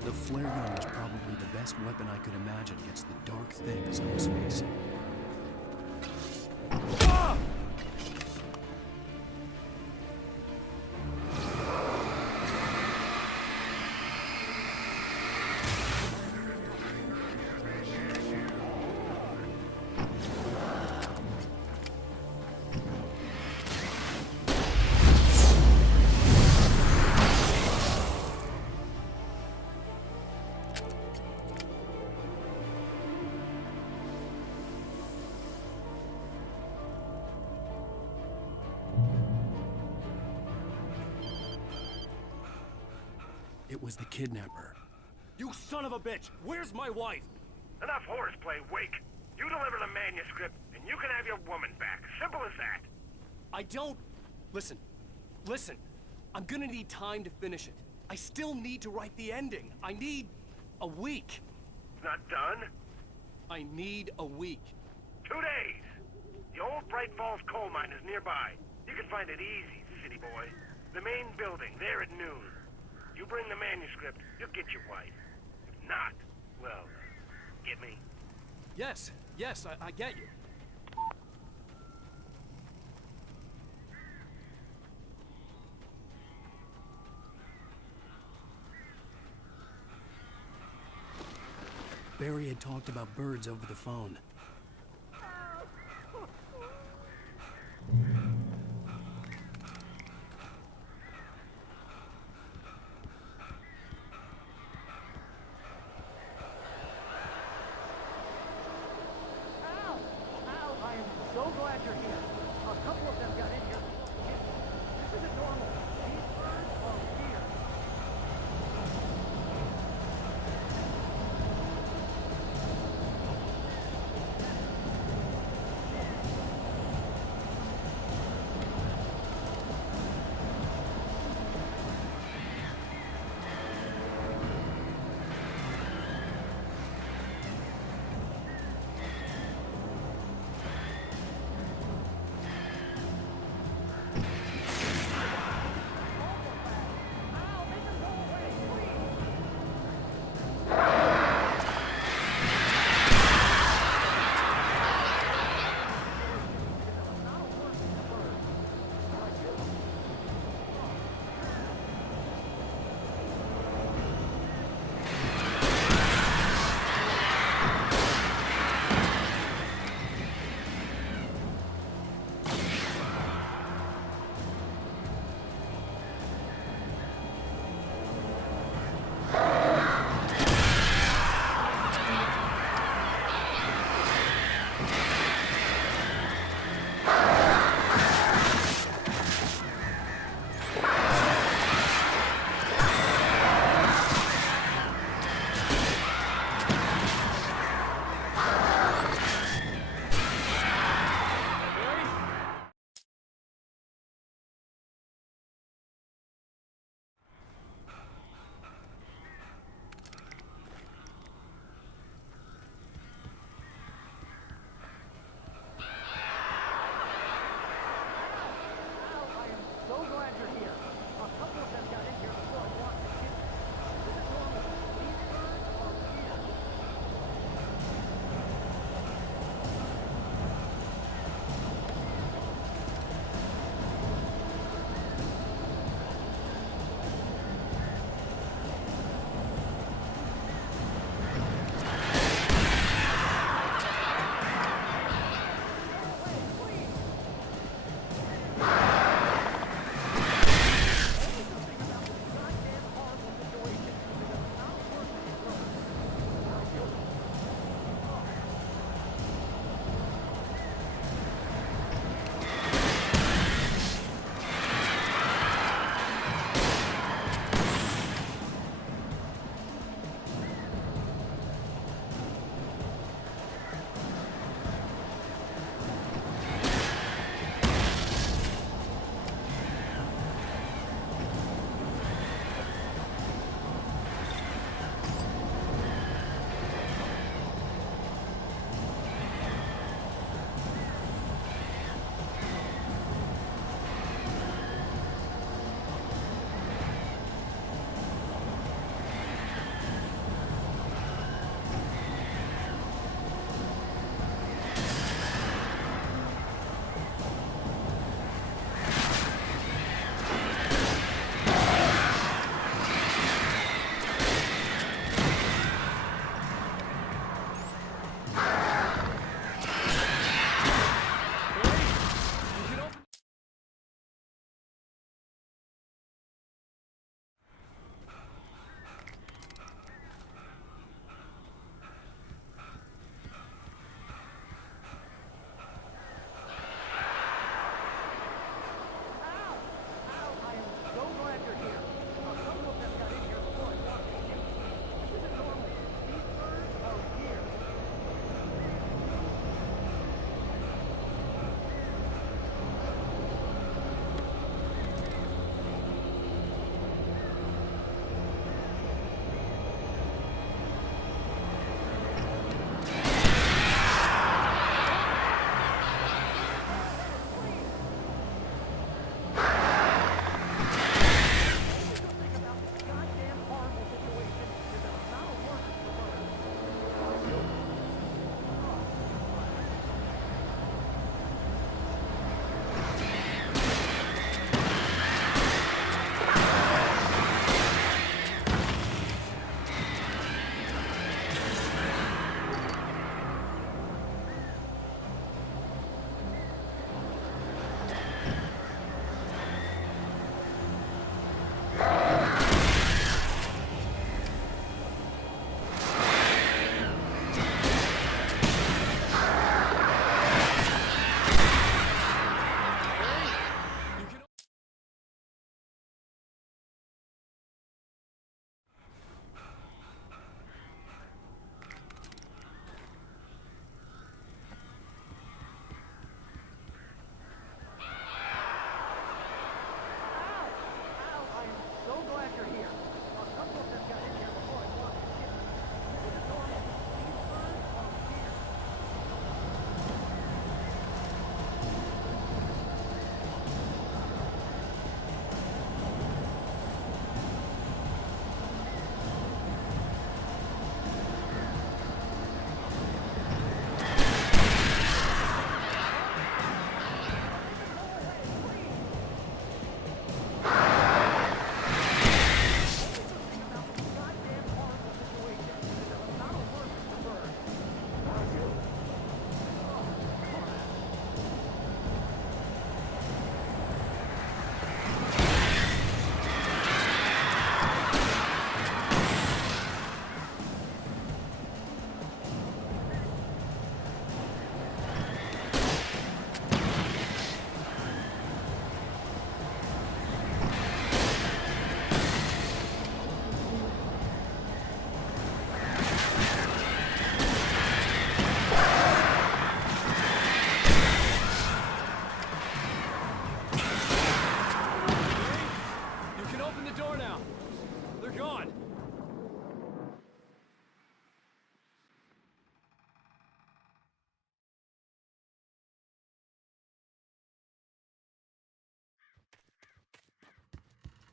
The flare gun was probably the best weapon I could imagine against the dark things I was facing. It was the kidnapper. You son of a bitch! Where's my wife? Enough horseplay, Wake. You deliver the manuscript, and you can have your woman back. Simple as that. I don't... Listen. Listen. I'm gonna need time to finish it. I still need to write the ending. I need... a week. It's not done? I need a week. 2 days. The old Bright Falls coal mine is nearby. You can find it easy, city boy. The main building, there at noon. You bring the manuscript, you'll get your wife. If not, well, get me? Yes, I get you. Barry had talked about birds over the phone. So glad you're here. A couple of them got in here. This isn't normal. These birds are weird.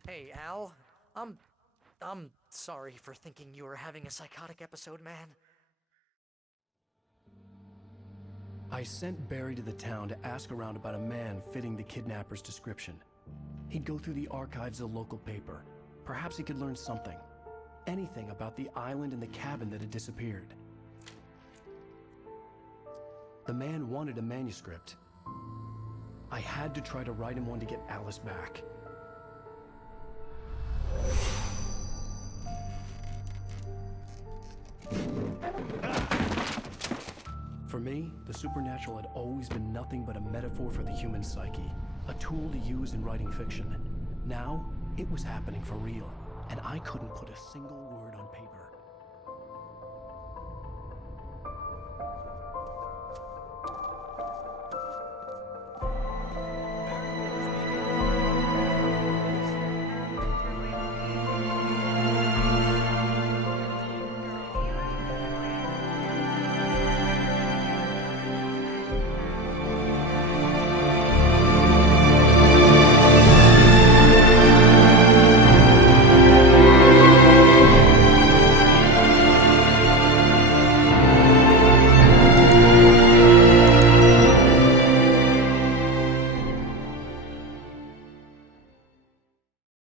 Hey, Al. I'm sorry for thinking you were having a psychotic episode, man. I sent Barry to the town to ask around about a man fitting the kidnapper's description. He'd go through the archives of the local paper. Perhaps he could learn something. Anything about the island and the cabin that had disappeared. The man wanted a manuscript. I had to try to write him one to get Alice back. For me, the supernatural had always been nothing but a metaphor for the human psyche, a tool to use in writing fiction. Now, it was happening for real, and I couldn't put a single